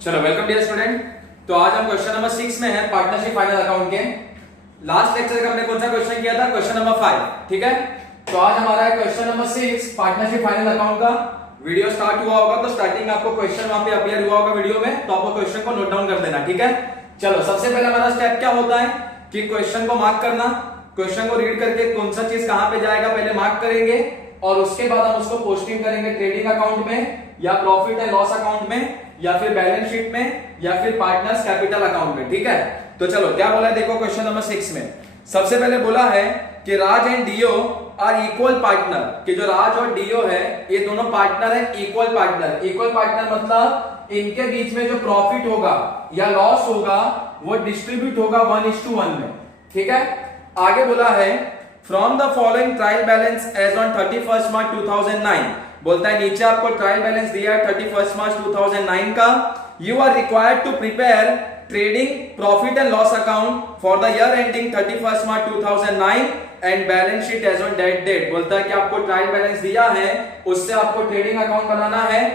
चलो welcome dear student. तो आज हम क्वेश्चन नंबर 6 में है पार्टनरशिप फाइनल अकाउंट के। लास्ट लेक्चर का हमने कौन सा क्वेश्चन किया था? Question number 5। ठीक है, तो आज हमारा है question number 6 partnership final account का। वीडियो स्टार्ट हुआ होगा तो स्टार्टिंग में आपको क्वेश्चन वहां पे अपीयर हुआ होगा वीडियो में, तो आपको क्वेश्चन को नोट डाउन कर देना। ठीक है, चलो सबसे पहले हमारा स्टेप क्या होता है कि क्वेश्चन को मार्क करना। क्वेश्चन को रीड करके कौन सा चीज कहां पे जाएगा पहले मार्क करेंगे और उसके बाद हम उसको पोस्टिंग करेंगे ट्रेडिंग अकाउंट में या प्रॉफिट एंड लॉस अकाउंट में या फिर बैलेंस शीट में या फिर पार्टनर्स कैपिटल अकाउंट में। ठीक है, तो चलो क्या बोला है देखो क्वेश्चन नंबर 6 में। सबसे पहले बोला है कि Raj and DO are equal partner, कि जो राज और डीओ है ये दोनों पार्टनर है, इक्वल पार्टनर। इक्वल पार्टनर मतलब इनके बीच में जो प्रॉफिट होगा या लॉस होगा वो डिस्ट्रीब्यूट होगा 1:1 में। ठीक है, आगे बोला है from the following trial balance as on 31 March 2009। बोलता है नीचे आपको ट्रायल बैलेंस दिया है 31 मार्च 2009 का। You are required to prepare trading profit and loss account for the year ending 31 March 2009 and balance sheet as on that date. बोलता है कि आपको ट्रायल बैलेंस दिया है, उससे आपको ट्रेडिंग अकाउंट बनाना है,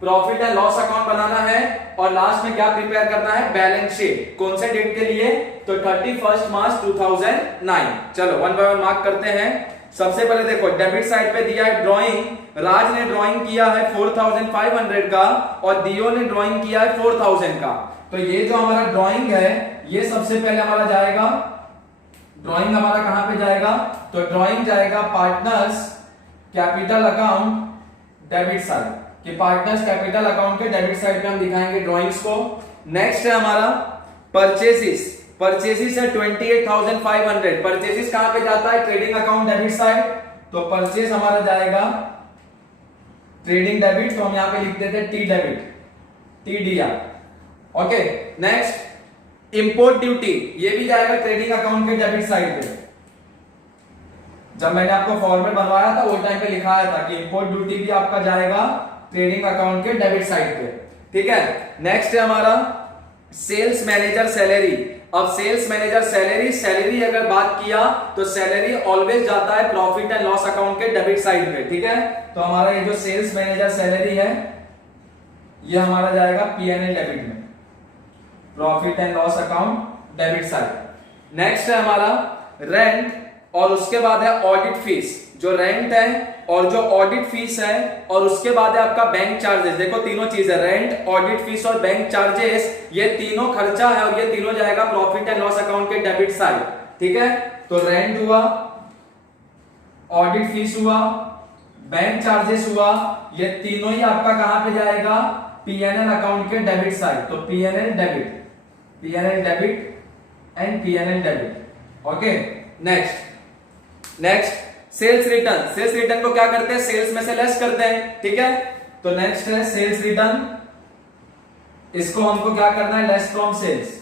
प्रॉफिट एंड लॉस अकाउंट बनाना है और लास्ट में क्या प्रिपेयर करना है? Balance sheet. कौन से डेट के लिए? तो 31 मार्च 2009। चलो वन बाय वन मार्क करते हैं। सबसे पहले देखो डेबिट साइड पे दिया है ड्राइंग। राज ने ड्राइंग किया है 4500 का और दियो ने ड्राइंग किया है 4000 का। तो ये जो हमारा ड्राइंग है ये सबसे पहले हमारा जाएगा, ड्राइंग हमारा कहां पे जाएगा? तो ड्राइंग जाएगा partners capital account debit side, कि पार्टनर्स कैपिटल अकाउंट के डेबिट साइड पे हम दिखाएंगे ड्राइंग्स को। नेक्स्ट है हमारा परचेसेस। परचेसेस है 28,500। परचेसेस कहां पे जाता है? Trading account debit side. तो परचेस हमारा जाएगा ट्रेडिंग डेबिट, तो हम यहां पे लिख देते हैं T debit, TDR। Okay, next import duty, ये भी जाएगा ट्रेडिंग अकाउंट के डेबिट साइड पे। जब मैंने आपको फॉर्मेट बनवाया था वो टाइम पे लिखाया था कि इंपोर्ट ड्यूटी भी आपका जाएगा ट्रेडिंग अकाउंट के डेबिट साइड पे। ठीक है, नेक्स्ट है हमारा सेल्स मैनेजर सैलरी। अब सेल्स मैनेजर सैलरी अगर बात किया तो सैलरी ऑलवेज जाता है प्रॉफिट एंड लॉस अकाउंट के डेबिट साइड पे। ठीक है, तो हमारा ये जो सेल्स मैनेजर सैलरी है ये हमारा जाएगा P&L डेबिट में, profit and loss account debit side. Next है हमारा रेंट और उसके बाद है ऑडिट फीस। जो रेंट है और जो ऑडिट फीस है और उसके बाद है आपका बैंक चार्जेस। देखो तीनों चीज है, रेंट, ऑडिट फीस और बैंक चार्जेस, ये तीनों खर्चा है और ये तीनों जाएगा प्रॉफिट एंड लॉस अकाउंट के डेबिट साइड। ठीक है, तो रेंट हुआ, ऑडिट फीस हुआ, बैंक चार्जेस हुआ, ये तीनों ही आपका कहां पे जाएगा? P&L अकाउंट के डेबिट साइड। तो P&L debit, P&L debit and P&L debit. Okay, next sales return. Sales return को क्या करते हैं? सेल्स में से लेस करते हैं। ठीक है, तो नेक्स्ट है सेल्स रिटर्न। इसको हमको क्या करना है? Less from sales,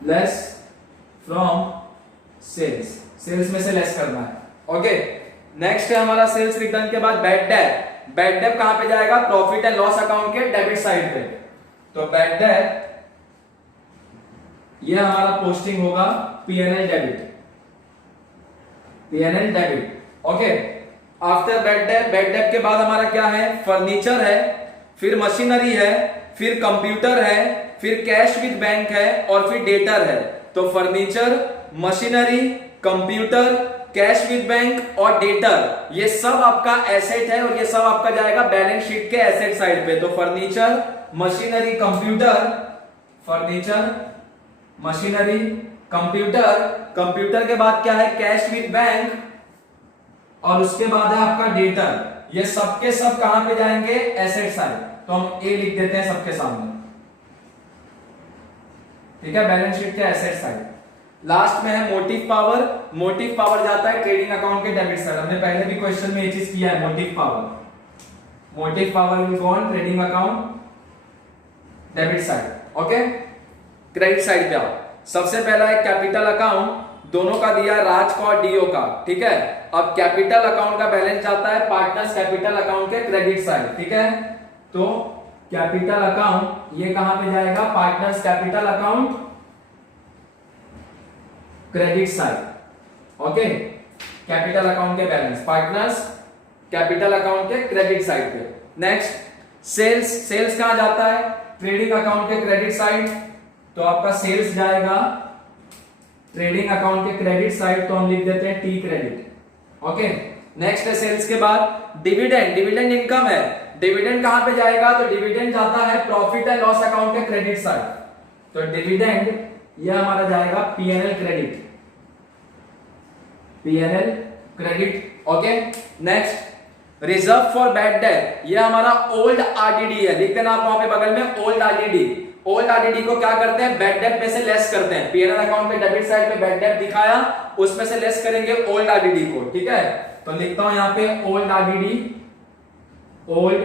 less from sales, sales में से लेस करना है। ओके, नेक्स्ट है हमारा सेल्स रिटर्न के बाद बैड डेट। बैड डेट कहां पे जाएगा? प्रॉफिट एंड लॉस अकाउंट के डेबिट साइड पे। तो बैड डेट ये हमारा पोस्टिंग होगा P&L debit, P&L debit. Okay, after bad debt के बाद हमारा क्या है? फर्नीचर है, फिर मशीनरी है, फिर कंप्यूटर है, फिर कैश विद बैंक है और फिर डेटर है। तो furniture, machinery, computer, cash with bank और डेटर, ये सब आपका एसेट है और ये सब आपका जाएगा बैलेंस शीट के एसेट साइड पे। तो furniture, machinery, computer, furniture, machinery, computer, computer के बाद क्या है? कैश विद बैंक और उसके बाद है आपका डेटर। ये सबके सब कहां पे जाएंगे? Asset side. तो हम ए लिख देते हैं सबके सामने। ठीक है, बैलेंस शीट के एसेट साइड। लास्ट में है मोटिव पावर। मोटिव पावर जाता है ट्रेडिंग अकाउंट के डेबिट साइड। हमने पहले भी क्वेश्चन में ये चीज किया है, motive power. Motive power will go on trading account debit side. Okay, credit side पे आओ। सबसे पहला है कैपिटल अकाउंट, दोनों का दिया है राज का और डीओ का। ठीक है, अब कैपिटल अकाउंट का बैलेंस जाता है पार्टनर्स कैपिटल अकाउंट के क्रेडिट साइड। ठीक है, तो कैपिटल अकाउंट ये कहां पे जाएगा? Partners capital account credit side. Okay, capital account के बैलेंस पार्टनर्स कैपिटल अकाउंट के क्रेडिट साइड पे। नेक्स्ट सेल्स, सेल्स कहां जाता है? ट्रेडिंग अकाउंट के क्रेडिट साइड, तो आपका सेल्स जाएगा ट्रेडिंग अकाउंट के क्रेडिट साइड, तो हम लिख देते हैं टी क्रेडिट। ओके, नेक्स्ट है सेल्स के बाद डिविडेंड। डिविडेंड इनकम है, डिविडेंड कहां पे जाएगा, तो डिविडेंड जाता है प्रॉफिट एंड लॉस अकाउंट के क्रेडिट साइड, तो डिविडेंड यह हमारा जाएगा PNL credit, PNL credit. Okay, next reserve for bad date, ये हमारा ओल्ड आरडीडी है, लिख देना आप वहां पे बगल में ओल्ड आरडीडी। ओल्ड आरडीडी को क्या करते हैं, बैड डेट में से लेस करते हैं। पीएनएल अकाउंट पे डेबिट साइड पे बैड डेट दिखाया, उसमें से लेस करेंगे ओल्ड आरडीडी को। ठीक है, तो लिखता हूं यहां पे old RDD, old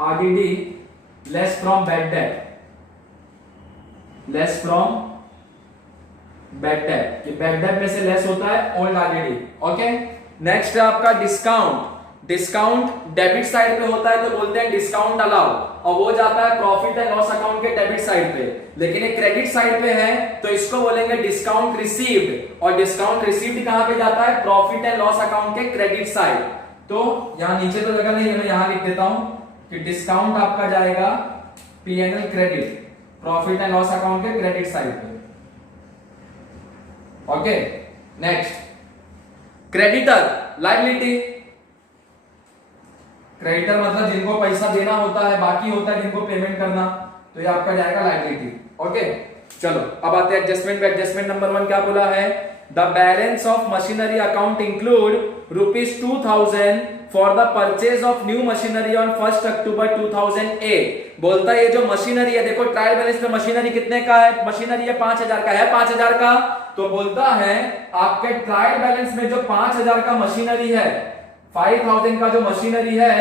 RDD less from bad debt, less from bad debt, ये बैड डेट में से लेस होता है ओल्ड आरडीडी। ओके, नेक्स्ट है आपका डिस्काउंट। डिस्काउंट डेबिट साइड पे होता है तो बोलते हैं डिस्काउंट अलाउ, और वो जाता है प्रॉफिट एंड लॉस अकाउंट के डेबिट साइड पे, लेकिन ये क्रेडिट साइड पे है तो इसको बोलेंगे डिस्काउंट रिसीव्ड, और डिस्काउंट रिसीव्ड कहां पे जाता है, प्रॉफिट एंड लॉस अकाउंट के क्रेडिट साइड। तो यहां नीचे तो जगह नहीं है, मैं यहां लिख देता हूं कि डिस्काउंट आपका जाएगा PNL credit, profit and loss account के क्रेडिट साइड पे। Okay, next creditor liability. Creditor मतलब जिनको पैसा देना होता है, बाकी होता है जिनको पेमेंट करना, तो ये आपका जाएगा लायबिलिटी। ओके, चलो अब आते हैं एडजस्टमेंट पे। एडजस्टमेंट नंबर 1 क्या बोला है, the balance of machinery account include ₹2000 for the purchase of new machinery on 1 अक्टूबर 2008। बोलता है ये जो मशीनरी है, देखो ट्रायल बैलेंस में मशीनरी कितने का है, मशीनरी है 5000 का, है 5000 का, तो बोलता है आपके ट्रायल बैलेंस में जो 5000 का मशीनरी है, 5000 का जो मशीनरी है,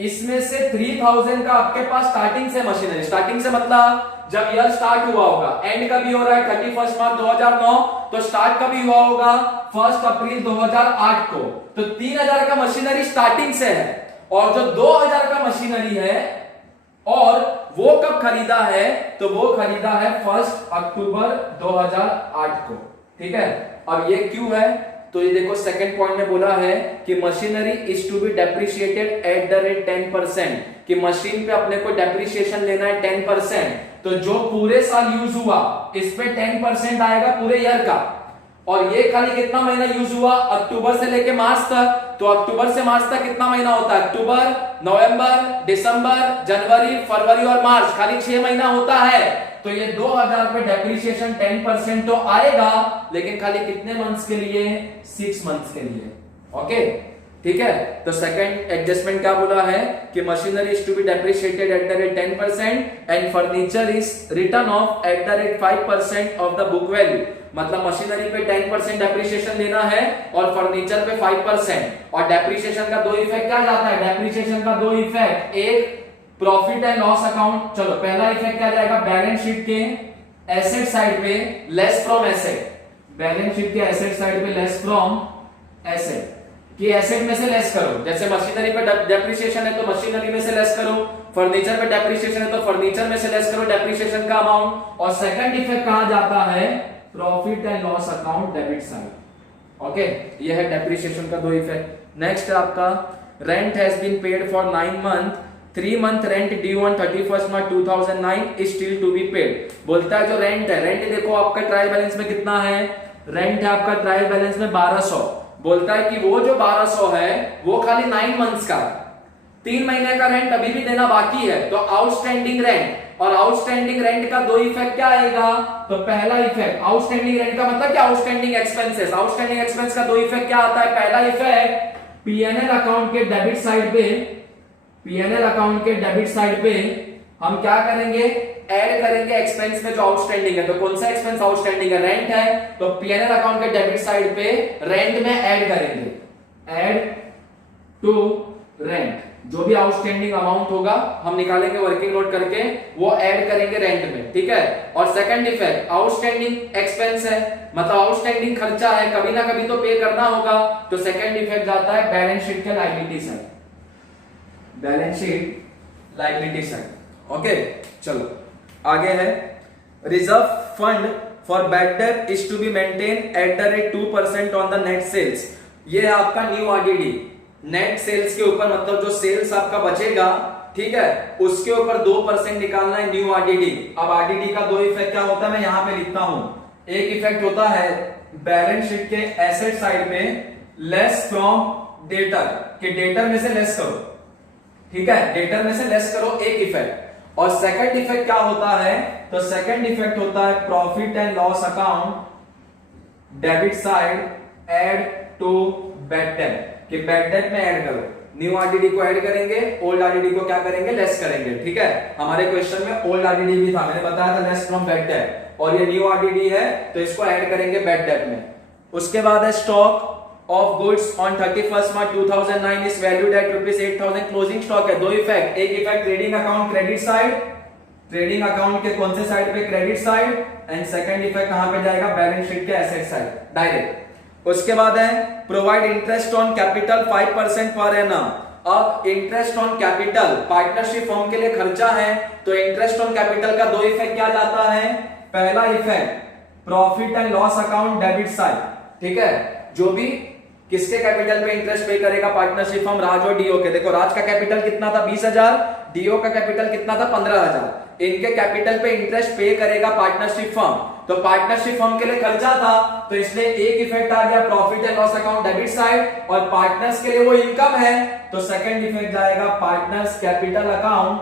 इसमें से 3000 का आपके पास स्टार्टिंग से मशीनरी, स्टार्टिंग से मतलब जब ईयर स्टार्ट हुआ होगा, एंड कभी हो रहा है 31 मार्च 2009, तो स्टार्ट कभी हुआ होगा 1 अप्रैल 2008 को, तो 3000 का मशीनरी स्टार्टिंग से है, और जो 2000 का मशीनरी है और वो कब खरीदा है, तो वो खरीदा है 1 अक्टूबर 2008 को। ठीक है, अब ये क्यों है, तो ये देखो सेकंड पॉइंट में बोला है कि machinery is to be depreciated at the rate 10%, कि मशीन पे अपने को डेप्रिशिएशन लेना है 10%, तो जो पूरे साल यूज हुआ इस पे 10% आएगा पूरे ईयर का, और ये खाली कितना महीना यूज हुआ, अक्टूबर से लेके मार्च तक, तो अक्टूबर से मार्च तक कितना महीना होता है, अक्टूबर, नवंबर, दिसंबर, जनवरी, फरवरी और मार्च, खाली 6 महीना होता है, तो ये 2000 पे डेप्रिसिएशन 10% तो आएगा, लेकिन खाली कितने मंथ्स के लिए, 6 मंथ्स के लिए। ओके, ठीक है, तो सेकंड एडजस्टमेंट क्या बोला है कि machinery is to be depreciated at the rate 10% and furniture is return off at the rate 5% of the book value, मतलब मशीनरी पे 10% डेप्रिसिएशन लेना है और फर्नीचर पे 5%। और डेप्रिसिएशन का दो इफेक्ट क्या जाता है, डेप्रिसिएशन का दो इफेक्ट, एक प्रॉफिट एंड लॉस अकाउंट, चलो पहला इफेक्ट क्या जाएगा, बैलेंस शीट के एसेट साइड पे less from asset, balance sheet के एसेट साइड पे लेस फ्रॉम एसेट, कि एसेट में से लेस करो, जैसे मशीनरी पे डेप्रिसिएशन है तो मशीनरी में से लेस करो, फर्नीचर पे डेप्रिसिएशन है तो फर्नीचर में से लेस करो डेप्रिसिएशन का अमाउंट। और सेकंड इफेक्ट कहां जाता है, profit and loss account debit side. Okay, ये है डेप्रिसिएशन का दो इफेक्ट। नेक्स्ट है आपका rent has been paid for 9 month, 3 month rent due on 31 March 2009 is still to be paid. बोलता है जो रेंट है, रेंट देखो आपका ट्रायल बैलेंस में कितना है, रेंट है आपका ट्रायल बैलेंस में 1200, बोलता है कि वो जो 1200 है वो खाली 9 मंथ्स का, 3 महीने का रेंट अभी भी देना बाकी है, तो आउटस्टैंडिंग रेंट, और आउटस्टैंडिंग रेंट का दो इफेक्ट क्या आएगा, तो पहला इफेक्ट आउटस्टैंडिंग रेंट का मतलब क्या, आउटस्टैंडिंग एक्सपेंसेस, आउटस्टैंडिंग एक्सपेंस का दो इफेक्ट क्या आता है, पहला इफेक्ट पीएनएल अकाउंट के डेबिट साइड पे, पीएनएल अकाउंट के डेबिट साइड पे हम क्या करेंगे, ऐड करेंगे एक्सपेंस में जो आउटस्टैंडिंग है, तो कौन सा एक्सपेंस आउटस्टैंडिंग है, रेंट है, तो पीएनएल अकाउंट के डेबिट साइड पे रेंट में ऐड करेंगे, ऐड टू रेंट, जो भी आउटस्टैंडिंग अमाउंट होगा हम निकालेंगे वर्किंग नोट करके, वो ऐड करेंगे रेंट में। ठीक है, और सेकंड इफेक्ट आउटस्टैंडिंग एक्सपेंस है, मतलब आउटस्टैंडिंग खर्चा है, कभी ना कभी तो पे करना होगा, तो सेकंड इफेक्ट जाता है बैलेंस शीट के liability side, balance sheet liability side. Okay, चलो आगे है reserve fund for bad debt is to be maintain at the rate 2% on the net sales. ये है आपका न्यू आरडीडी, नेट सेल्स के ऊपर, मतलब जो सेल्स आपका बचेगा ठीक है, उसके ऊपर 2% निकालना है न्यू आरडीडी। अब आरडीडी का दो इफेक्ट क्या होता है मैं यहां पे लिखता हूं। एक इफेक्ट होता है बैलेंस शीट के एसेट साइड पे लेस फ्रॉम डेटर, कि डेटर में से लेस करो, ठीक है, डेटर में से लेस करो, एक इफेक्ट। और सेकंड इफेक्ट क्या होता है, तो सेकंड इफेक्ट होता है profit and loss account debit side add to bad debt, कि बैड डेट में ऐड करो, न्यू आरडीडी को ऐड करेंगे, ओल्ड आरडीडी को क्या करेंगे, लेस करेंगे, ठीक है। हमारे क्वेश्चन में ओल्ड आरडीडी भी था, मैंने बताया था लेस फ्रॉम बैड डेट, और ये न्यू आरडीडी है तो इसको ऐड करेंगे बैड डेट में। उसके बाद है stock of goods on 31st March 2009 is valued at ₹8,000, closing stock है। दो इफेक्ट, एक effect trading account credit side, trading account के कौन से साइड पे, credit side, and second effect कहां पे जाएगा, बैलेंस शीट के एसेट साइड डायरेक्ट। उसके बाद है provide interest on capital 5% per annum. अब interest on capital partnership firm के लिए खर्चा है, तो इंटरेस्ट ऑन कैपिटल का दो इफेक्ट क्या जाता है, पहला effect profit and loss account debit side, ठीक है, जो भी किसके कैपिटल पे इंटरेस्ट पे करेगा पार्टनरशिप फर्म, राज और डीओ के। देखो राज का कैपिटल कितना था 20,000, डीओ का कैपिटल कितना था 15,000, इनके कैपिटल पे इंटरेस्ट पे करेगा पार्टनरशिप फर्म, तो पार्टनरशिप फर्म के लिए खर्चा था, तो इसलिए एक इफेक्ट आ गया profit and loss account debit side, और पार्टनर्स के लिए वो इनकम है, तो सेकंड इफेक्ट जाएगा partners capital account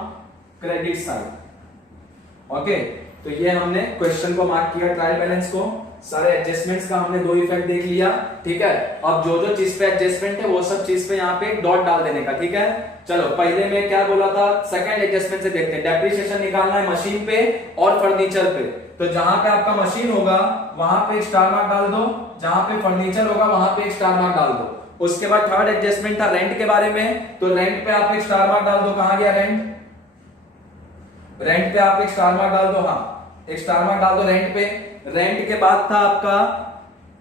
credit side. Okay, तो ये हमने क्वेश्चन को मार्क किया, ट्रायल बैलेंस को, सारे एडजस्टमेंट्स का हमने दो इफेक्ट देख लिया, ठीक है। अब जो जो चीज पे एडजस्टमेंट है वो सब चीज पे यहाँ पे डॉट डाल देने का, ठीक है। चलो पहले में क्या बोला था, सेकंड एडजस्टमेंट से देखते हैं। डेप्रिसिएशन निकालना है मशीन पे और फर्नीचर पे, तो जहां पे आपका मशीन होगा वहां पे एक स्टार मार्क डाल दो, जहां पे फर्नीचर होगा वहां पे एक स्टार मार्क डाल दो। उसके बाद थर्ड एडजस्टमेंट था रेंट के बारे में, तो रेंट पे आप एक स्टार मार्क डाल दो, कहां गया रेंट, रेंट पे आप एक स्टार मार्क डाल दो, हाँ एक स्टार मार्क डाल दो रेंट पे। रेंट के बाद था आपका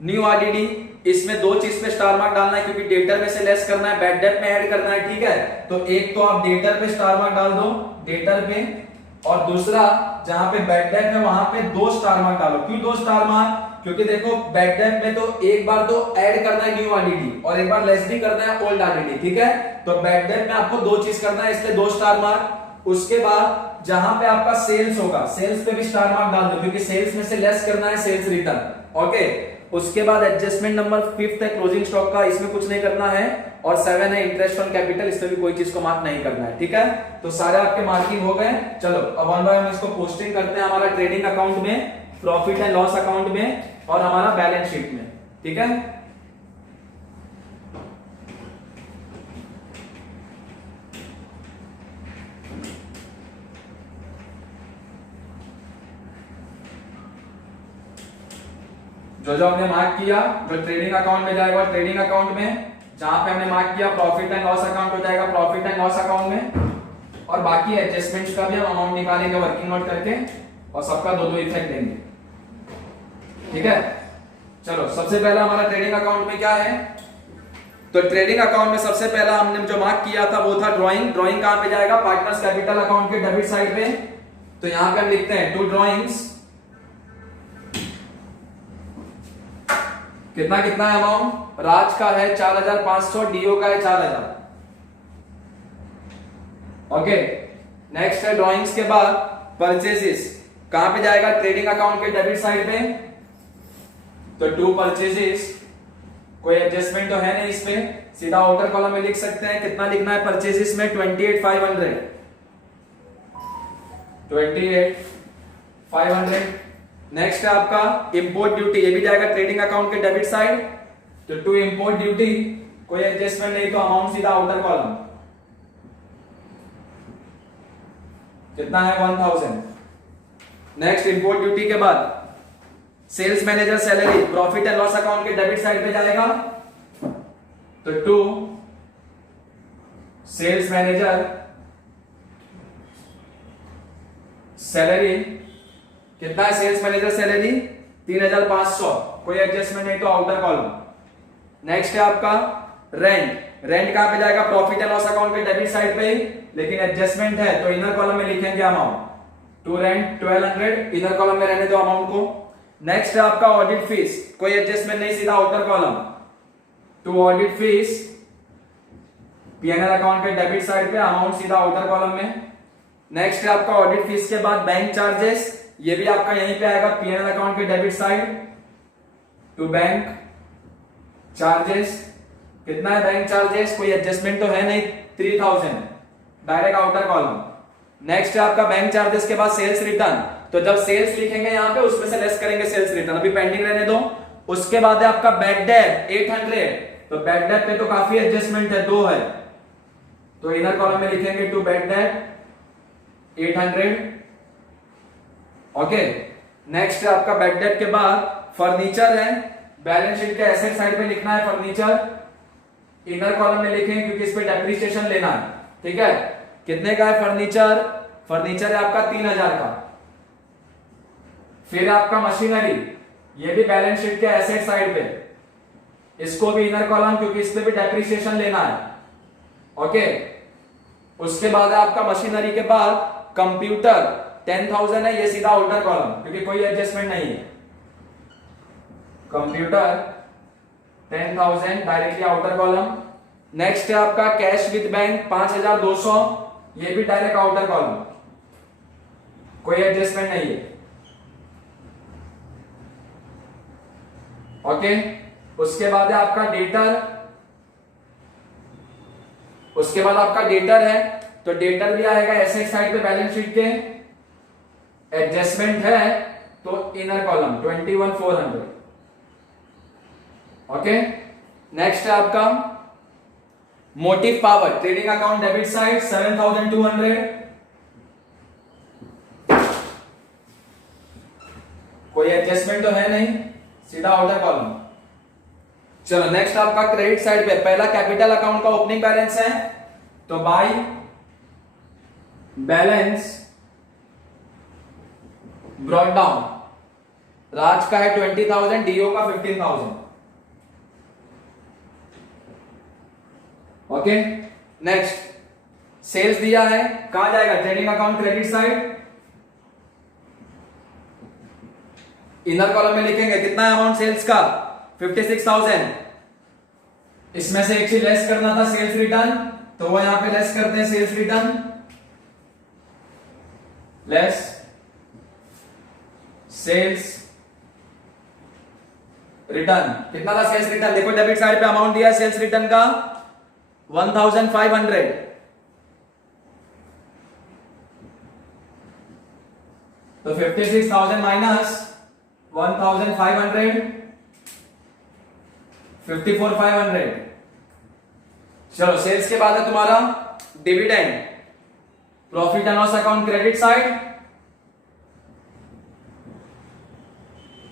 न्यू आरडीडी, इसमें दो चीज पे स्टार मार्क डालना है, क्योंकि डेटर में से लेस करना है, बैड डेट में ऐड करना है, ठीक है। तो एक तो आप डेटर पे स्टार मार्क डाल दो, डेटर पे, और दूसरा जहां पे बैड डेट है वहां पे दो स्टार मार्क डालो। क्यों दो स्टार मार्क, क्योंकि देखो बैड डेट में तो एक बार तो ऐड करना है न्यू आरडीडी और एक बार लेस भी करना है ओल्ड आरडीडी, ठीक है। तो बैड डेट में आपको दो चीज करना है, इसलिए दो स्टार मार्क। उसके बाद जहां पे आपका सेल्स होगा, सेल्स पे भी स्टार मार्क डाल दो, क्योंकि सेल्स में से लेस करना है सेल्स रिटर्न, ओके। उसके बाद एडजस्टमेंट नंबर 5 है क्लोजिंग स्टॉक का, इसमें कुछ नहीं करना है, और 7 है इंटरेस्ट ऑन कैपिटल, इसमें भी कोई चीज को मार्क नहीं करना है, ठीक है। तो सारे आपके मार्किंग हो गए। चलो अब वन बाय वन इसको पोस्टिंग करते हैं, हमारा ट्रेडिंग अकाउंट में, प्रॉफिट एंड लॉस अकाउंट में, और हमारा बैलेंस शीट में, ठीक है। जो जो हमने मार्क किया, जो ट्रेडिंग अकाउंट में जाएगा ट्रेडिंग अकाउंट में, जहां पे हमने मार्क किया प्रॉफिट एंड लॉस अकाउंट हो जाएगा प्रॉफिट एंड लॉस अकाउंट में, और बाकी एडजस्टमेंट्स का भी हम अमाउंट निकालेंगे वर्किंग नोट करके, और सबका दो दो इफेक्ट देंगे, ठीक है। चलो सबसे पहला हमारा ट्रेडिंग अकाउंट में क्या है, तो ट्रेडिंग अकाउंट में सबसे पहला हमने जो मार्क किया था वो था ड्राइंग। ड्राइंग कहां पे जाएगा, पार्टनर्स कैपिटल अकाउंट के डेबिट साइड पे, तो यहां पे हम लिखते हैं टू ड्राइंग्स, कितना कितना है अमाउंट, राज का है 4,500, डीओ का है 4,000, ओके। नेक्स्ट है ड्राइंग्स के बाद परचेजेस, कहां पे जाएगा, ट्रेडिंग अकाउंट के डेबिट साइड पे, तो टू परचेजेस, कोई एडजस्टमेंट तो है नहीं इसमें, सीधा आउटर कॉलम में लिख सकते हैं। कितना लिखना है परचेजेस में, 28,500, 28,500। नेक्स्ट है आपका इंपोर्ट ड्यूटी, ये भी जाएगा ट्रेडिंग अकाउंट के डेबिट साइड, तो टू इंपोर्ट ड्यूटी, कोई एडजस्टमेंट नहीं, तो अमाउंट सीधा आउटर कॉलम, कितना है 1,000। नेक्स्ट इंपोर्ट ड्यूटी के बाद sales manager salary, profit and loss account के डेबिट साइड पे जाएगा, तो टू सेल्स मैनेजर सैलरी, कितना है सेल्स मैनेजर सैलरी 3,500, कोई एडजस्टमेंट नहीं तो आउटर कॉलम। नेक्स्ट है आपका रेंट, रेंट कहां पे जाएगा, प्रॉफिट एंड लॉस अकाउंट के डेबिट साइड पे ही, लेकिन एडजस्टमेंट है तो इनर कॉलम में लिखेंगे amount, to rent 1,200, inner column में रहने दो अमाउंट को। नेक्स्ट है आपका ऑडिट फीस, कोई एडजस्टमेंट नहीं, सीधा outer column, to audit fees PNL account के डेबिट साइड पे, अमाउंट सीधा आउटर कॉलम में। नेक्स्ट है आपका ऑडिट फीस के बाद बैंक चार्जेस, ये भी आपका यहीं पे आएगा पीएनएल अकाउंट के debit side to bank charges. कितना है बैंक चार्जेस, कोई एडजस्टमेंट तो है नहीं, 3000 डायरेक्ट आउटर कॉलम। नेक्स्ट है आपका बैंक चार्जेस के बाद सेल्स रिटर्न, तो जब सेल्स लिखेंगे यहाँ पे उसमें से लेस करेंगे सेल्स रिटर्न, अभी पेंडिंग रहने दो। उसके बाद है आपका बैड डेट 800, तो बैड डेट पे तो काफी एडजस्टमेंट है, 2 है, तो इनर कॉलम में लिखेंगे to bad debt 800। Okay, next है आपका बैड डेट के बाद फर्नीचर है, बैलेंस शीट के एसेट साइड पे लिखना है फर्नीचर, इनर कॉलम में लिखेंगे क्योंकि इस पे डेप्रिसिएशन लेना है। ठीक है, कितने का है फर्नीचर, फर्नीचर है आपका 3000 का। फिर आपका मशीनरी, ये भी बैलेंस शीट के एसेट साइड पे, इसको भी इनर कॉलम क्योंकि इस पे भी डेप्रिसिएशन लेना है। ओके, उसके बाद है आपका मशीनरी के बाद कंप्यूटर 10,000 है, ये सीधा आउटर कॉलम क्योंकि कोई एडजस्टमेंट नहीं है। Computer 10,000 directly outer column. Next है आपका कैश विद बैंक 5200, ये भी डायरेक्ट आउटर कॉलम, कोई एडजस्टमेंट नहीं है। ओके, उसके बाद है आपका डेटर, उसके बाद आपका डेटर है, तो डेटर भी आएगा एसेट साइड पे बैलेंस शीट के, एडजस्टमेंट है तो इनर कॉलम 21,400। ओके, नेक्स्ट है आपका motive power trading account debit side 7,200, कोई एडजस्टमेंट तो है नहीं, सीधा आउटर कॉलम। चलो नेक्स्ट आपका क्रेडिट साइड पे पहला कैपिटल अकाउंट का ओपनिंग बैलेंस है, तो बाय बैलेंस ब्रॉट डाउन, राज का है 20,000, डीओ का 15,000। ओके, नेक्स्ट सेल्स दिया है, कहां जाएगा, trading account credit side, inner column में लिखेंगे कितना है अमाउंट सेल्स का 56,000। इसमें से एक चीज लेस करना था सेल्स रिटर्न, तो वो यहां पे लेस करते हैं sales return, less sales return. कितना था सेल्स रिटर्न, देखो डेबिट साइड पे अमाउंट दिया है सेल्स रिटर्न का 1,500, तो 56,000 माइनस 1,500, 54,500। चलो सेल्स के बाद है तुम्हारा dividend, profit and loss account credit side,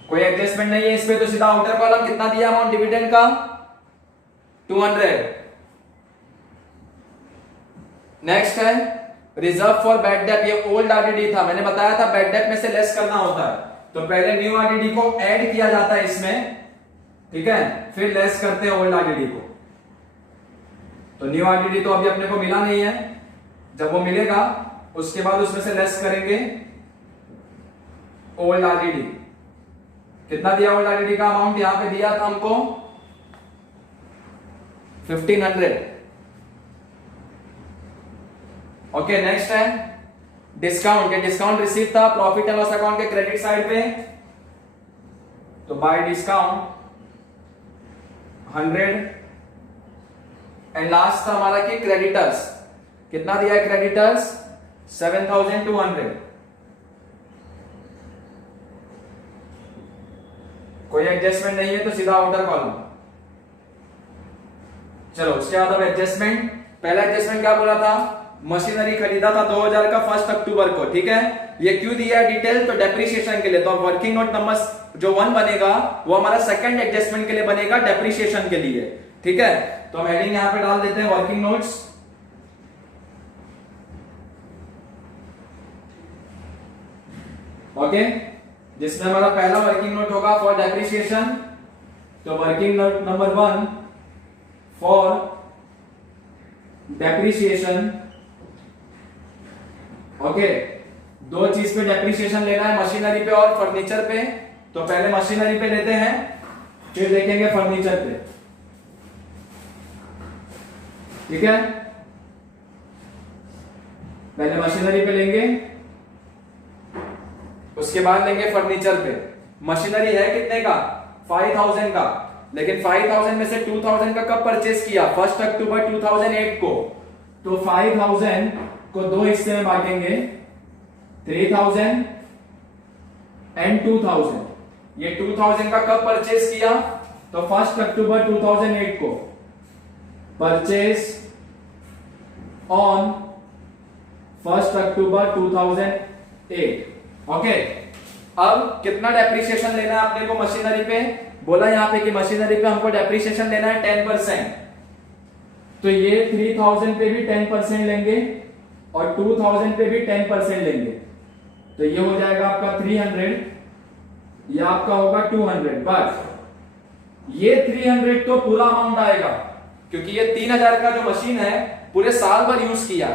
कोई एडजस्टमेंट नहीं है इस पे, तो सीधा आउटर कॉलम कितना दिया अमाउंट डिविडेंड का 200। नेक्स्ट है रिजर्व फॉर बैड डेट, ये ओल्ड आरडीडी था, मैंने बताया था बैड डेट में से लेस करना होता है, तो पहले न्यू आरडीडी को ऐड किया जाता है इसमें, ठीक है, फिर लेस करते हैं ओल्ड आरडीडी को। तो न्यू आरडीडी तो अभी अपने को मिला नहीं है, जब वो मिलेगा उसके बाद उसमें से लेस करेंगे ओल्ड आरडीडी। कितना दिया ओल्ड आरडीडी का अमाउंट, यहां पे दिया था हमको 1,500। ओके, नेक्स्ट है डिस्काउंट, के डिस्काउंट रिसीव था प्रॉफिट एंड लॉस अकाउंट के क्रेडिट साइड पे, तो बाय डिस्काउंट 100। एंड लास्ट था हमारा कि क्रेडिटर्स, कितना दिया है क्रेडिटर्स 7,200, कोई एडजस्टमेंट नहीं है तो सीधा आउटर कॉलम। चलो उसके बाद अब एडजस्टमेंट, पहला एडजस्टमेंट क्या बोला था, मशीनरी खरीदा था 2000 का 1 अक्टूबर को, ठीक है, ये क्यों दिया है डिटेल, तो डेप्रिसिएशन के लिए, तो वर्किंग नोट नंबर जो 1 बनेगा वो हमारा सेकंड एडजस्टमेंट के लिए बनेगा, डेप्रिसिएशन के लिए, ठीक है। तो हम हेडिंग यहां पे डाल देते हैं वर्किंग नोट्स। ओके, जिसमें हमारा पहला वर्किंग नोट होगा फॉर डेप्रिसिएशन, तो working note number 1 for depreciation. Okay, दो चीज पे डेप्रिसिएशन लेना है, मशीनरी पे और फर्नीचर पे, तो पहले मशीनरी पे लेते हैं फिर देखेंगे फर्नीचर पे, ठीक है। पहले मशीनरी पे लेंगे, उसके बाद लेंगे फर्नीचर पे। मशीनरी है कितने का? 5000 का, लेकिन 5000 में से 2000 का कब परचेस किया? 1 अक्टूबर 2008 को। तो 5000 को दो हिस्से में बांटेंगे, 3000 एंड 2000। ये 2000 का कब परचेस किया? तो 1 अक्टूबर 2008 को। Purchase on 1 October 2008। ओके, अब कितना डेप्रिसिएशन लेना है आपने को मशीनरी पे? बोला यहां पे कि मशीनरी पे हमको डेप्रिसिएशन लेना है 10%। तो ये 3000 पे भी 10% लेंगे और 2000 पे भी 10% लेंगे। तो ये हो जाएगा आपका 300, ये आपका होगा 200। बस ये 300 तो पूरा अमाउंट आएगा, क्योंकि ये 3000 का जो मशीन है पूरे साल भर यूज किया।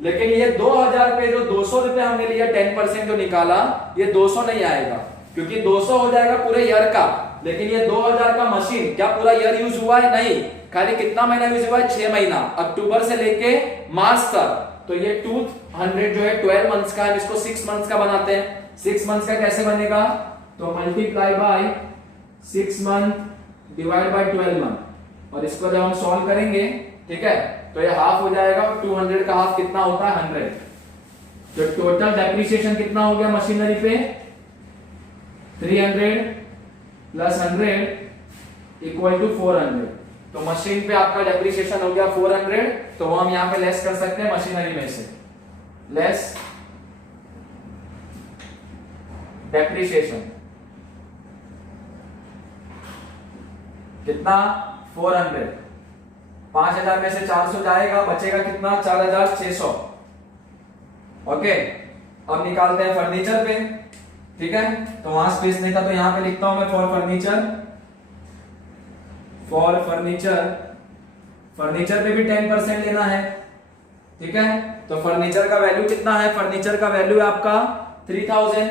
लेकिन ये 2000 पे जो 200 रुपए हमने लिया 10% जो निकाला, ये 200 नहीं आएगा, क्योंकि 200 हो जाएगा पूरे ईयर का। लेकिन ये 2000 का मशीन क्या पूरा ईयर यूज हुआ है? नहीं, खाली कितना महीना यूज हुआ है? 6 महीना, अक्टूबर से लेके मार्च तक। तो ये 200 जो है 12 मंथ्स का है, इसको 6 मंथ्स का बनाते हैं। 6 मंथ्स का कैसे बनेगा? तो multiply by 6 month divide by 12 month, और इसको जब हम सॉल्व करेंगे, ठीक है, तो ये हाफ हो जाएगा। 200 का हाफ कितना होता है? 100। तो टोटल डेप्रिसिएशन कितना हो गया मशीनरी पे? 300 प्लस 100 इक्वल टू 400। तो मशीन पे आपका डेप्रिसिएशन हो गया 400। तो वो हम यहां पे लेस कर सकते हैं मशीनरी में से, लेस डेप्रिसिएशन कितना? 400। 5000 में से 400 जाएगा, बचेगा कितना? 4600। ओके, अब निकालते हैं फर्नीचर पे, ठीक है। तो वहां स्पेस नहीं था तो यहां पे लिखता हूं मैं for furniture. For furniture, furniture पे भी 10% लेना है, ठीक है। तो फर्नीचर का वैल्यू कितना है? फर्नीचर का वैल्यू है आपका 3000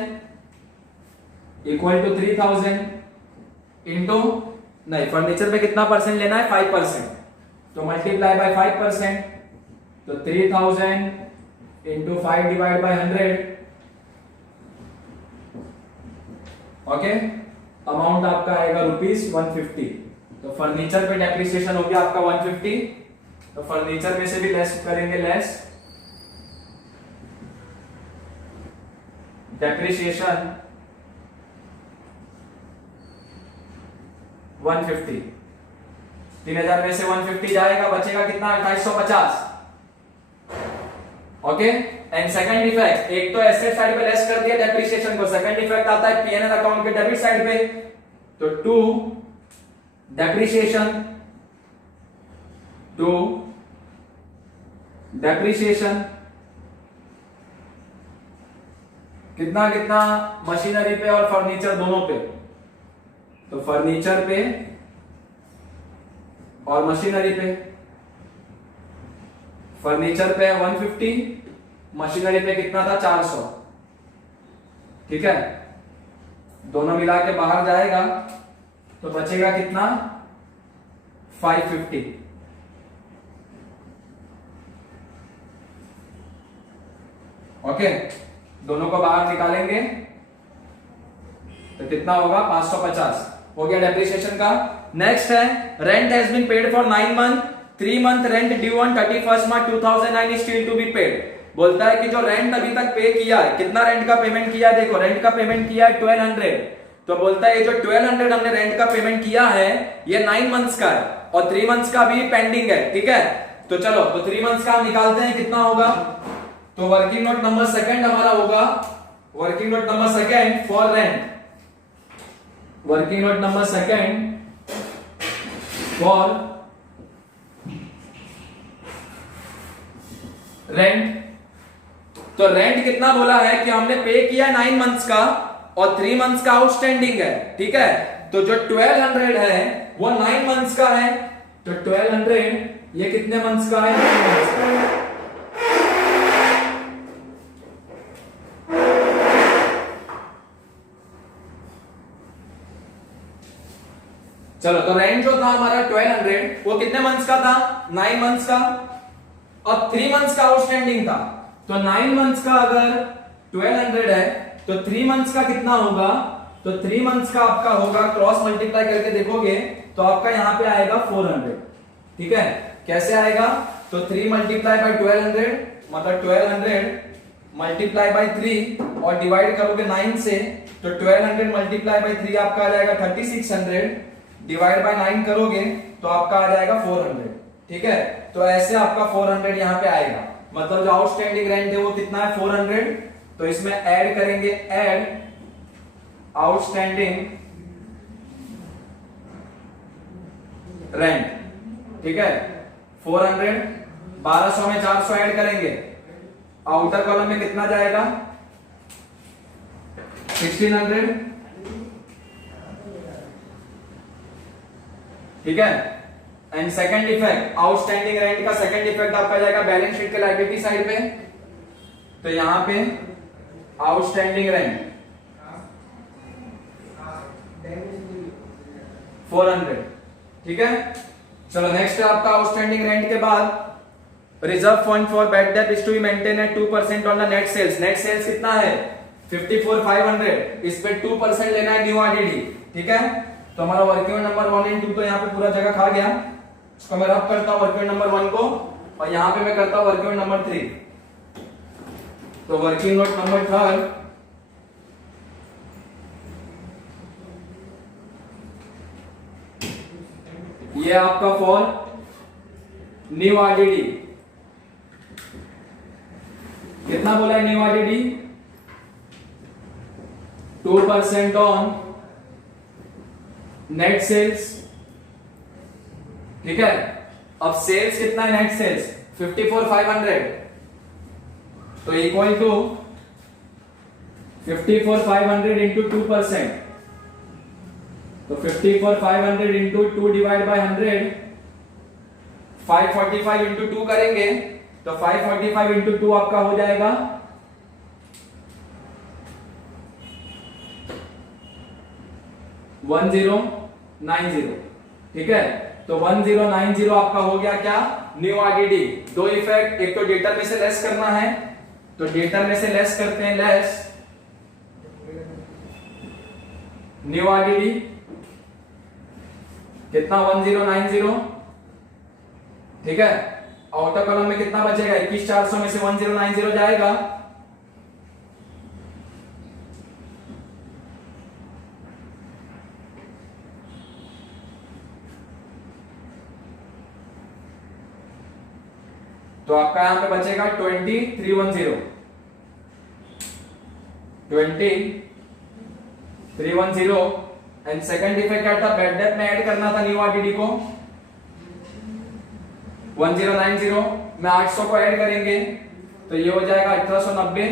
इक्वल टू 3000 इंटू, नहीं, फर्नीचर पे कितना परसेंट लेना है? 5%। तो मल्टीप्लाई बाय 5%, तो 3000 into 5 divide by 100। Okay, amount आपका आएगा ₹150। तो फर्नीचर पे डेप्रिसिएशन हो गया आपका 150। तो फर्नीचर में से भी लेस करेंगे, लेस डेप्रिसिएशन 150। 3000 में से 150 जाएगा, बचेगा कितना? 2850। ओके, एंड सेकंड इफेक्ट, एक तो एसेट साइड पे लेस कर दिया डेप्रिसिएशन को, सेकंड इफेक्ट आता है पीएनएल अकाउंट के डेबिट साइड पे। तो टू डेप्रिसिएशन कितना कितना? मशीनरी पे और फर्नीचर दोनों पे। तो फर्नीचर पे और मशीनरी पे, फर्नीचर पे 150, मशीनरी पे कितना था? 400, ठीक है। दोनों मिला के बाहर जाएगा तो बचेगा कितना? 550। ओके, दोनों को बाहर निकालेंगे तो कितना होगा? 550 हो गया डेप्रिसिएशन का। नेक्स्ट है rent has been paid for 9 month, 3 month rent due on 31 March 2009 still to be paid. बोलता है कि जो रेंट अभी तक पे किया है, कितना रेंट का पेमेंट किया है? देखो, रेंट का पेमेंट किया है 1200। तो बोलता है ये जो 1200 हमने रेंट का पेमेंट किया है, ये 9 मंथ्स का है और 3 मंथ्स का भी पेंडिंग है, ठीक है। तो चलो, तो 3 मंथ्स का हम निकालते हैं, कितना होगा? तो वर्किंग नोट नंबर सेकंड हमारा होगा, working note number second for rent, working note number second for rent. तो रेंट कितना बोला है कि हमने पे किया 9 मंथ्स का और 3 मंथ्स का आउटस्टैंडिंग है, ठीक है। तो जो 1200 है वो 9 मंथ्स का है। तो 1200 ये कितने मंथ्स का है? 9 मंथ्स का। चलो, तो रेंट जो था हमारा 1200 वो कितने मंथ्स का था? 9 मंथ्स का, और 3 मंथ्स का आउटस्टैंडिंग था। तो 9 मंथ्स का अगर 1200 है तो 3 मंथ्स का कितना होगा? तो 3 मंथ्स का आपका होगा, क्रॉस मल्टीप्लाई करके देखोगे तो आपका यहां पे आएगा 400। ठीक है, कैसे आएगा? तो 3 मल्टीप्लाई बाय 1200 मतलब 1200 मल्टीप्लाई बाय 3 और डिवाइड करोगे 9 से, तो 1200 मल्टीप्लाई बाय 3 आपका आ जाएगा 3600, डिवाइड बाय 9 करोगे तो आपका आ जाएगा 400। ठीक है, तो ऐसे आपका 400 यहां पे आएगा। मतलब जो आउटस्टैंडिंग रेंट है वो कितना है? 400। तो इसमें ऐड करेंगे, ऐड आउटस्टैंडिंग रेंट। ठीक है, 400 1200 में 400 ऐड करेंगे, आउटर कॉलम में कितना जाएगा? 1600। ठीक है, and second effect, outstanding rent का सेकंड इफेक्ट आपका जाएगा बैलेंस शीट के लायबिलिटी साइड पे। तो यहां पे आउटस्टैंडिंग रेंट 400। ठीक है, चलो नेक्स्ट है आपका आउटस्टैंडिंग रेंट के बाद reserve fund for bad debt is to be maintain at 2% on the net sales. Net sales कितना है? 54,500। इस पे 2% लेना है न्यू आरडीडी। ठीक है, तो हमारा वर्किंग नंबर 1 एंड 2 तो यहाँ पे पूरा जगह खा गया। इसको मैं रब करता हूं वर्किंग नंबर 1 को, और यहाँ पे मैं करता हूं वर्किंग नंबर 3। तो वर्किंग नोट नंबर 3 ये आपका फॉर न्यू आरडीडी कितना बोला है? New RDD 2% on net sales. ठीक है, अब सेल्स कितना है? नेट सेल्स 54,500, तो इक्वल टू 54,500 इंटू 2%। तो 54,500 इंटू 2 डिवाइड बाय 100, 545 इंटू 2 करेंगे तो 545 इंटू 2 आपका हो जाएगा 1090। ठीक है, तो 1090 आपका हो गया क्या? New RDD. दो इफेक्ट, एक तो डेटर में से लेस करना है, तो डेटर में से लेस करते हैं, लेस न्यू आरडीडी कितना? 1090। ठीक है, आउटर कॉलम में कितना बचेगा? 21,400 में से 1090 जाएगा, तो आपका यहां पे बचेगा 2310। 2310 एंड सेकंड इफेक्ट क्या था? बैड डेट में ऐड करना था न्यू आरडीडी को 1090 में 800 को ऐड करेंगे तो ये हो जाएगा 1890,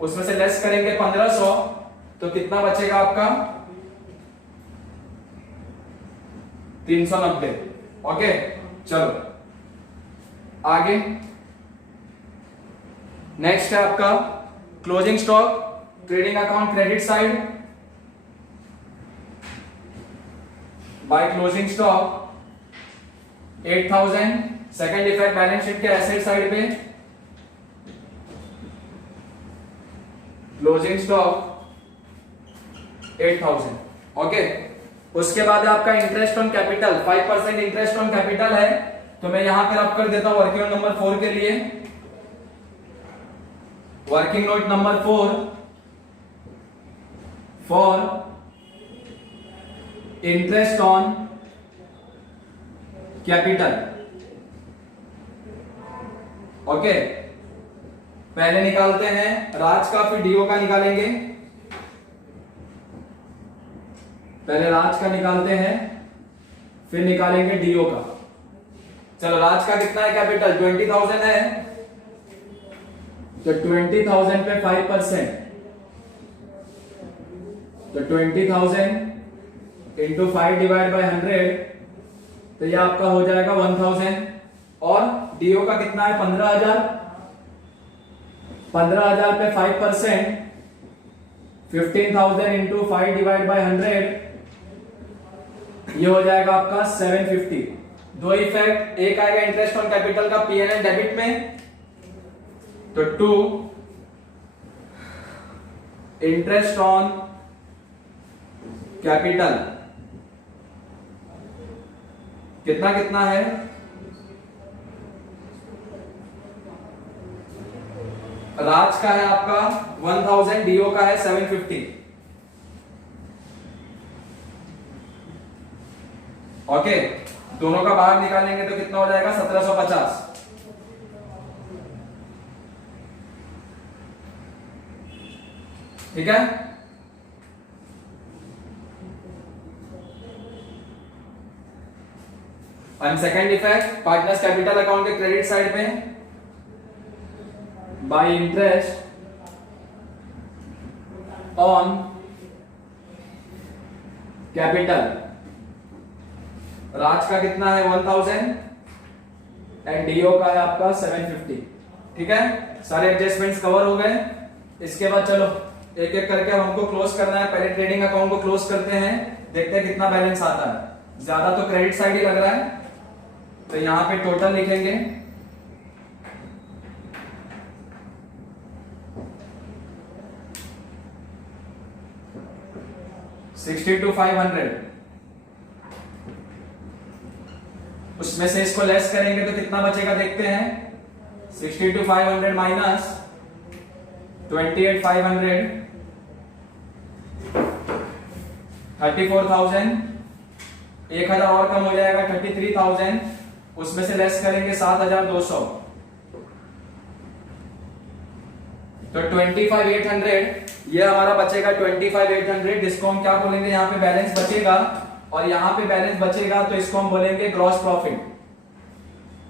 उसमें से लेस करेंगे 1500, तो कितना बचेगा आपका? 390। ओके, चलो आगे। नेक्स्ट है आपका closing stock, trading account credit side. By closing stock 8000, second effect balance sheet के एसेट साइड पे क्लोजिंग स्टॉक 8000। ओके, उसके बाद आपका interest on capital 5% interest on capital है, तो मैं यहां पर रब कर देता हूं वर्किंग नोट नंबर 4 के लिए। Working note number 4 for interest on capital. Okay, पहले निकालते हैं राज का, फिर डीओ का निकालेंगे। पहले राज का निकालते हैं, फिर निकालेंगे डीओ का। चलो, राज का कितना है कैपिटल? 20,000 है, तो 20,000 पे 5%, तो 20,000 इंटू 5 डिवाइड बाय 100, तो ये आपका हो जाएगा 1000। और डीओ का कितना है? 15,000। 15,000 पे 5%, 15,000 इंटू 5 डिवाइड बाय 100, ये हो जाएगा आपका 750। दो इफेक्ट, एक आएगा इंटरेस्ट ऑन कैपिटल का पीएनएल डेबिट में, तो 2 इंटरेस्ट ऑन कैपिटल कितना कितना है, राज का है आपका 1000, डीओ का है 750। ओके, दोनों का भाग निकालेंगे तो कितना हो जाएगा 1750। ठीक है, and second effect, partners capital account के क्रेडिट साइड पे बाय इंटरेस्ट ऑन कैपिटल, राज का कितना है 1000 एंड डीओ का है आपका 750। ठीक है, सारे एडजस्टमेंट्स कवर हो गए। इसके बाद चलो एक एक करके हमको क्लोज करना है। पहले ट्रेडिंग अकाउंट को क्लोज करते हैं, देखते हैं कितना बैलेंस आता है। ज्यादा तो क्रेडिट साइड ही लग रहा है, तो यहां पे टोटल लिखेंगे 62,500। उसमें से इसको लेस करेंगे तो कितना बचेगा देखते हैं। 62,500 माइनस 28,500 34,000, 1,000 और कम हो जाएगा 33,000। उसमें से लेस करेंगे 7,200, तो 25,800 ये हमारा बचेगा 25,800। जिसको हम क्या बोलेंगे, यहाँ पे बैलेंस बचेगा और यहाँ पे बैलेंस बचेगा तो इसको हम बोलेंगे ग्रॉस प्रॉफिट।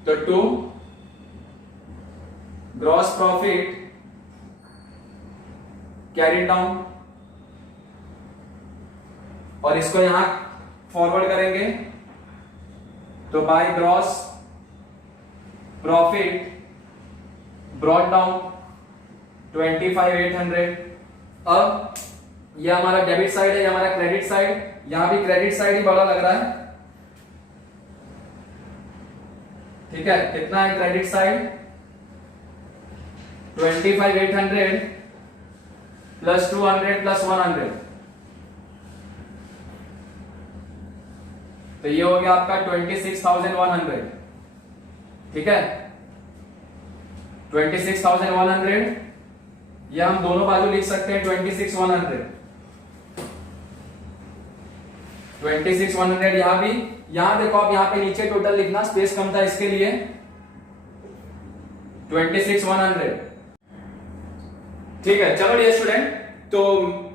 तो 2 ग्रॉस प्रॉफिट कैरी डाउन, और इसको यहां फॉरवर्ड करेंगे तो by gross profit brought down 25,800। अब यह हमारा डेबिट साइड है, यह हमारा क्रेडिट साइड। यहां भी क्रेडिट साइड ही बड़ा लग रहा है। ठीक है, कितना है क्रेडिट साइड 25,800 प्लस 200 प्लस 100, तो ये हो गया आपका 26,100। ठीक है, 26,100 ये हम दोनों बाजू लिख सकते हैं 26,100। 26,100 यहां भी, यहां देखो आप, यहां पे नीचे टोटल लिखना, स्पेस कम था इसके लिए। 26,100। ठीक है, चलो डियर स्टूडेंट, तो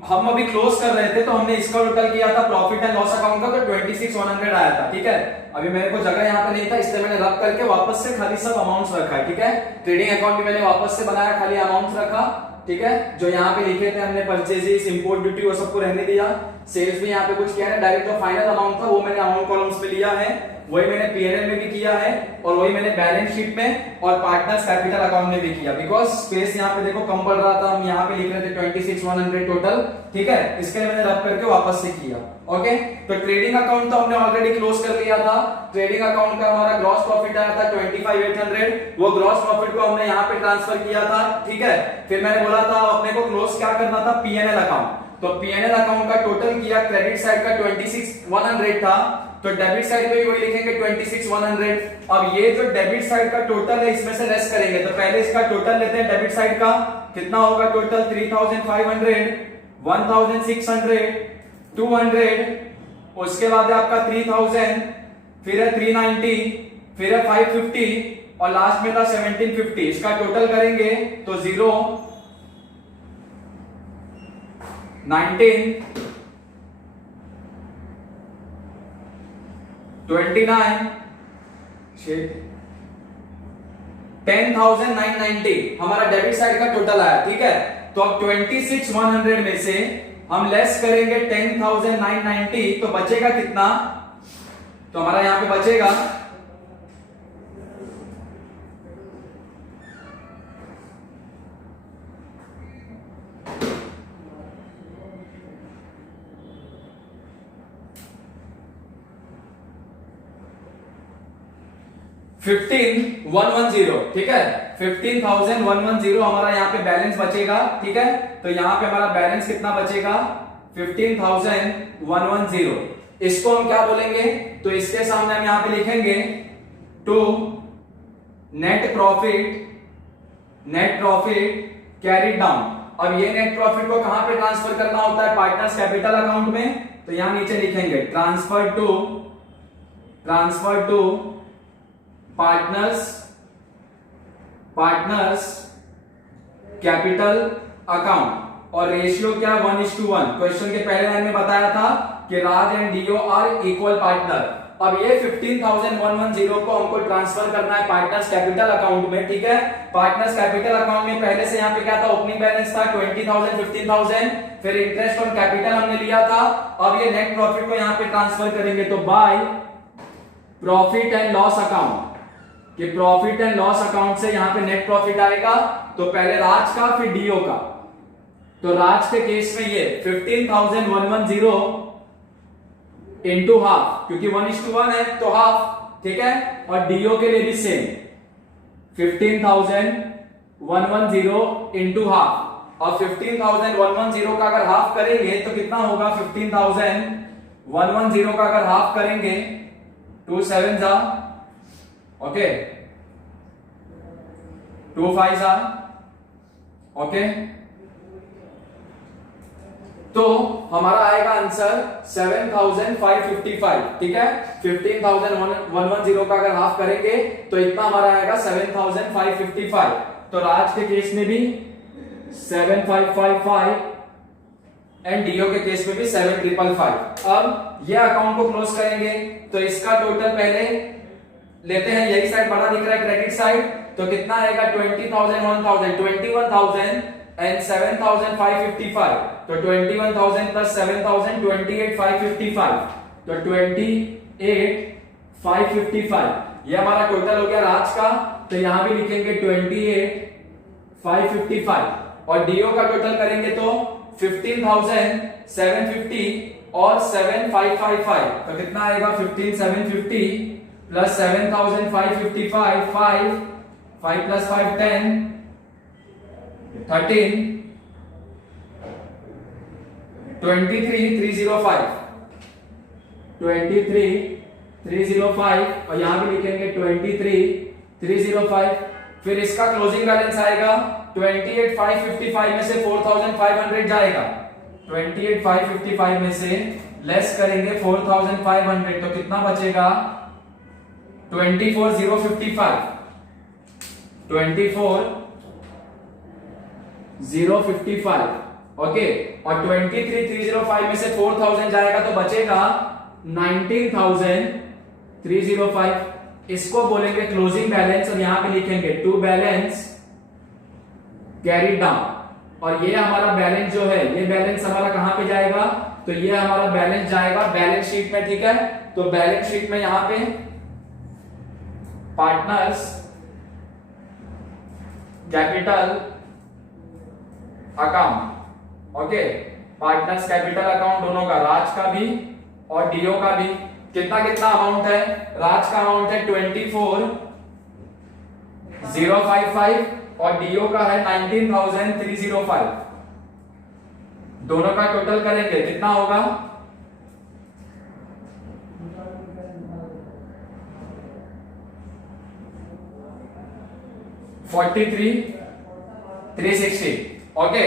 हम अभी क्लोज कर रहे थे तो हमने इसका टोटल किया था प्रॉफिट एंड लॉस अकाउंट का, तो 26,100 आया था। ठीक है, अभी मेरे को जगह यहाँ पे नहीं था इसलिए मैंने रब करके वापस से खाली सब अमाउंट्स रखा है। ठीक है, ट्रेडिंग अकाउंट भी मैंने वापस से बनाया, खाली अमाउंट्स रखा। ठीक है, जो यहाँ पे लिखे थे हमने परचेजेस, इंपोर्ट ड्यूटी, वो सबको रहने दिया। सेल्स भी यहाँ पे कुछ किया है, डायरेक्ट जो फाइनल अमाउंट था वो मैंने अमाउंट कॉलम्स में लिया है, वही मैंने पीएनएल में भी किया है और वही मैंने बैलेंस शीट में और पार्टनर्स कैपिटल अकाउंट में भी किया। बिकॉज स्पेस यहाँ पे देखो कम पड़ रहा था, हम यहाँ पे लिख रहे थे 26,100 टोटल। ठीक है, इसके लिए मैंने रब करके वापस से किया। ओके, तो ट्रेडिंग अकाउंट तो हमने ऑलरेडी क्लोज कर लिया था। ट्रेडिंग अकाउंट का हमारा ग्रॉस प्रॉफिट आया था 25,800, वो ग्रॉस प्रॉफिट को हमने यहाँ पे ट्रांसफर किया था। ठीक है, फिर मैंने बोला था अपने को क्लोज क्या करना था, पीएनएल अकाउंट। तो पीएनएल अकाउंट का टोटल किया, क्रेडिट साइड का 26,100 था, तो डेबिट साइड पे भी वही लिखेंगे 26,100। अब ये जो डेबिट साइड का टोटल है इसमें से लेस करेंगे, तो पहले इसका टोटल लेते हैं। डेबिट साइड का कितना होगा टोटल, 3,500, 1,600, 200, उसके बाद है आपका 3,000, फिर है 390, फिर है 550 और लास्ट में था 1,750। इसका टोटल करेंगे तो 0, 19, 29, 10,990 हमारा डेबिट साइड का टोटल आया। ठीक है, तो अब 26,100 में से हम लेस करेंगे 10,990, तो बचेगा कितना, तो हमारा यहां पे बचेगा 15,110। ठीक है, 15,110 हमारा यहाँ पे बैलेंस बचेगा, ठीक है। तो यहाँ पे हमारा बैलेंस कितना बचेगा, 15,110। इसको हम क्या बोलेंगे, तो इसके सामने हम यहाँ पे लिखेंगे to net profit carried down. अब ये नेट प्रॉफिट को कहां पे ट्रांसफर करना होता है, पार्टनर्स कैपिटल अकाउंट में। तो यहां नीचे लिखेंगे transfer to partners capital account. और रेशियो क्या, 1:1। क्वेश्चन के पहले लाइन में बताया था कि Raj and DO are equal partner. अब ये 15,110 को हमको ट्रांसफर करना है पार्टनर्स कैपिटल अकाउंट में, ठीक है। पार्टनर्स कैपिटल अकाउंट में पहले से यहाँ पे क्या था, ओपनिंग बैलेंस था 20,000, 15,000, फिर इंटरेस्ट ऑन कैपिटल हमने लिया था। अब ये नेट प्रॉफिट को यहाँ पे ट्रांसफर करेंगे, तो by profit and loss account, कि प्रॉफिट एंड लॉस अकाउंट से यहाँ पे नेट प्रॉफिट आएगा। तो पहले राज का फिर डीओ का। तो राज के केस में ये 15,110 इंटू हाफ, क्योंकि 1:1 है तो हाफ, ठीक है। और डीओ के लिए भी सेम 15,110 इंटू हाफ। और 15,110 का अगर हाफ करेंगे तो कितना होगा, 15,110 का अगर हाफ करेंगे 2 7 जा, ओके, 2 5 जा, ओके। तो हमारा आएगा आंसर 7,555, ठीक है। 15,110 का अगर हाफ करेंगे तो इतना हमारा आएगा 7,555। तो राज के केस में भी 7,555 एंड डीओ के केस में भी 7,555। अब ये अकाउंट को क्लोज करेंगे तो इसका टोटल पहले लेते हैं, यही साइड बड़ा दिख रहा है क्रेडिट साइड। तो कितना आएगा, 20,000 21,000 एंड 7,555। तो 21,000 प्लस 7,000 28,555। तो 28,555 ये हमारा टोटल हो गया राज का। तो यहां भी लिखेंगे 28,555। और डीओ का टोटल करेंगे तो 15,750 और 7,555। तो कितना आएगा, 15,750 प्लस 7,555, 5 प्लस 5 10, 13, 23,305, 23,305। और यहां भी लिखेंगे 23,305। फिर इसका क्लोजिंग बैलेंस आएगा 28,555 में से 4,500 जाएगा। 28,555 में से लेस करेंगे 4,500 तो कितना बचेगा, 24,055, 24,055, ओके। और 23,305 में से 4,000 जाएगा तो बचेगा 19,305। इसको बोलेंगे क्लोजिंग बैलेंस। और यहां पे लिखेंगे टू बैलेंस कैरी डाउन। और ये हमारा बैलेंस जो है, ये बैलेंस हमारा कहां पे जाएगा, तो ये हमारा बैलेंस जाएगा बैलेंस शीट में, ठीक है। तो बैलेंस शीट में यहां पे partners capital account, okay. Partners capital account दोनों का, राज का भी और डीओ का भी। कितना कितना अमाउंट है, राज का अमाउंट है 24,055 और डीओ का है 19,305। दोनों का टोटल करेंगे कितना होगा, 43,360, ओके।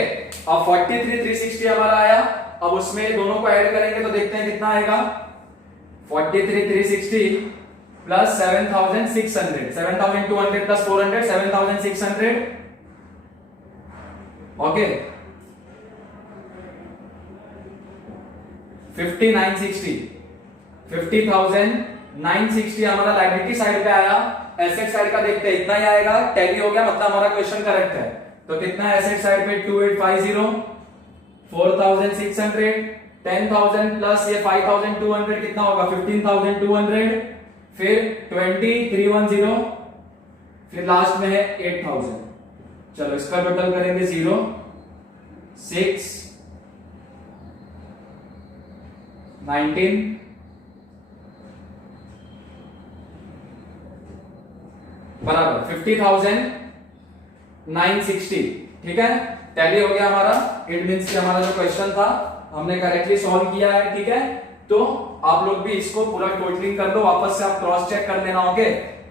अब 43,360 हमारा आया। अब उसमें दोनों को ऐड करेंगे तो देखते हैं कितना आएगा, 43,360 प्लस 7,600, 7,200 प्लस 400, 7,600, ओके। 50,960, 50,960 हमारा लायबिलिटी साइड पे आया। एसेट साइड का देखते हैं, इतना ही आएगा। टैली हो गया, मतलब हमारा क्वेश्चन करेक्ट है। तो कितना है एसेट साइड पे, 2850, 4,600, 10,000 प्लस ये 5,200 कितना होगा, 15,200, फिर 20,310, फिर लास्ट में है 8,000। चलो इसका टोटल करेंगे 0 6 19 बराबर 50,000 960। ठीक है, टैली हो गया हमारा। इट मींस कि हमारा जो क्वेश्चन था हमने करेक्टली सॉल्व किया है। ठीक है, तो आप लोग भी इसको पूरा टोटलिंग कर दो, वापस से आप क्रॉस चेक कर लेना। ओके,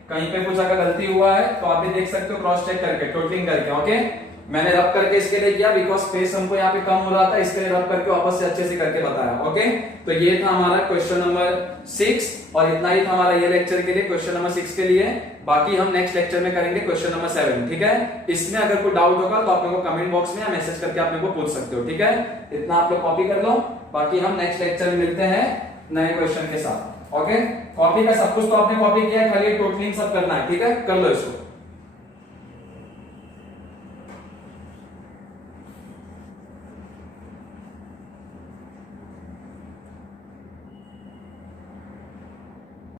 कहीं पे कुछ अगर गलती हुआ है तो आप भी देख सकते हो क्रॉस चेक करके, टोटलिंग करके। ओके, मैंने रब करके इसके लिए किया बिकॉज स्पेस हमको यहाँ पे कम हो रहा था, इसके लिए रब करके वापस से अच्छे से करके बताया। ओके, तो ये था हमारा क्वेश्चन नंबर 6 और इतना ही था हमारा ये लेक्चर के लिए, क्वेश्चन नंबर 6 के लिए। बाकी हम नेक्स्ट लेक्चर में करेंगे क्वेश्चन नंबर 7। ठीक है, इसमें अगर कोई डाउट होगा तो आप लोगों को कमेंट बॉक्स में या मैसेज करके आप लोगों को पूछ सकते हो। ठीक है, इतना आप लोग कॉपी कर लो, बाकी हम नेक्स्ट लेक्चर में मिलते हैं नए क्वेश्चन के साथ। ओके, कॉपी का सब कुछ तो आपने कॉपी किया है, खाली टोटलिंग सब करना है। ठीक है, कर लो इसको।